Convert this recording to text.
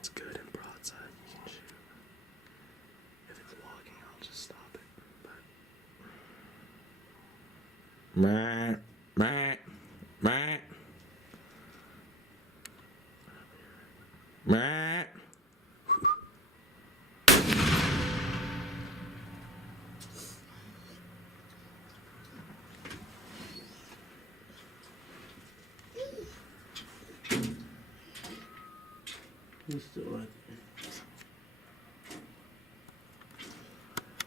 it's good and broadside, you can shoot. If it's walking, I'll just stop it. But meh, meh, meh, meh. He's still right there.